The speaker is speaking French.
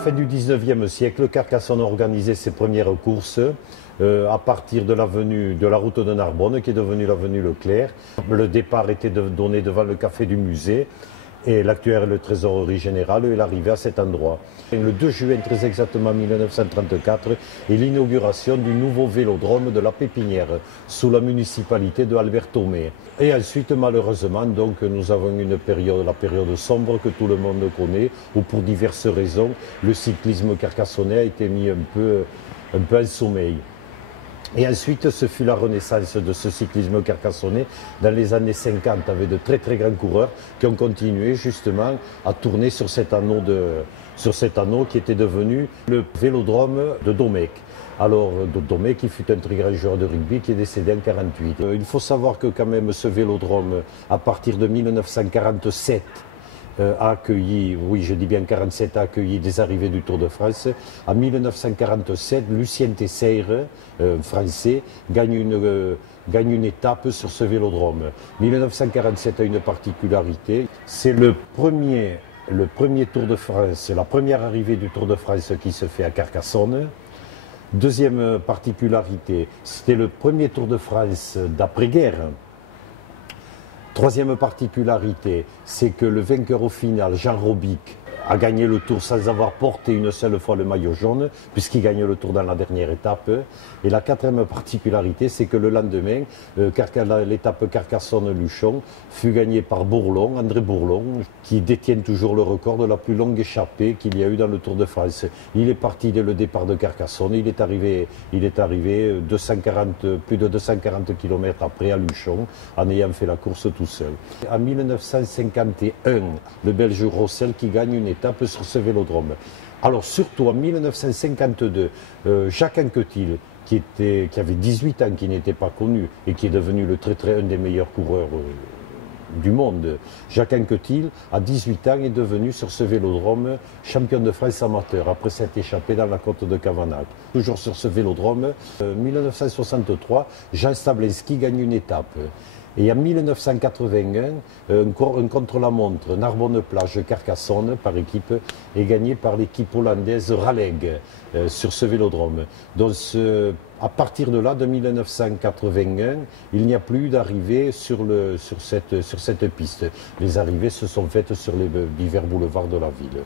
fin du 19e siècle, Carcassonne a organisé ses premières courses à partir de la route de Narbonne, qui est devenue l'avenue Leclerc. Le départ était donné devant le café du musée et l'actuel le trésorerie générale est arrivé à cet endroit. Le 2 juin, très exactement 1934, est l'inauguration du nouveau vélodrome de la Pépinière, sous la municipalité de Albert Thomé. Et ensuite, malheureusement, donc, nous avons la période sombre que tout le monde connaît, où pour diverses raisons, le cyclisme carcassonnais a été mis un peu en sommeil. Et ensuite, ce fut la renaissance de ce cyclisme carcassonnais dans les années 50, avec de très très grands coureurs qui ont continué justement à tourner sur cet anneau qui était devenu le vélodrome de Domecq. Alors, Domecq, qui fut un très grand joueur de rugby, qui est décédé en 1948. Il faut savoir que quand même ce vélodrome, à partir de 1947, a accueilli, oui je dis bien 47, a accueilli des arrivées du Tour de France. En 1947, Lucien Tessayre, français, gagne une étape sur ce vélodrome. 1947 a une particularité, c'est le premier Tour de France, la première arrivée du Tour de France qui se fait à Carcassonne. Deuxième particularité, c'était le premier Tour de France d'après-guerre. Troisième particularité, c'est que le vainqueur au final, Jean Robic, a gagné le Tour sans avoir porté une seule fois le maillot jaune, puisqu'il gagne le Tour dans la dernière étape. Et la quatrième particularité, c'est que le lendemain, l'étape Carcassonne-Luchon fut gagnée par Bourlon, André Bourlon, qui détient toujours le record de la plus longue échappée qu'il y a eu dans le Tour de France. Il est parti dès le départ de Carcassonne, il est arrivé plus de 240 km après à Luchon, en ayant fait la course tout seul. En 1951, le Belge Rossel qui gagne une étape sur ce vélodrome. Alors surtout en 1952, Jacques Anquetil, qui avait 18 ans, qui n'était pas connu et qui est devenu un des meilleurs coureurs du monde. Jacques Anquetil, à 18 ans, est devenu sur ce vélodrome champion de France amateur, après s'être échappé dans la côte de Cavanac. Toujours sur ce vélodrome, 1963, Jean Stablinski gagne une étape. Et en 1981, un contre-la-montre Narbonne-Plage-Carcassonne par équipe est gagné par l'équipe hollandaise Raleg sur ce vélodrome. Donc à partir de là, de 1981, il n'y a plus d'arrivée sur cette piste. Les arrivées se sont faites sur les divers boulevards de la ville.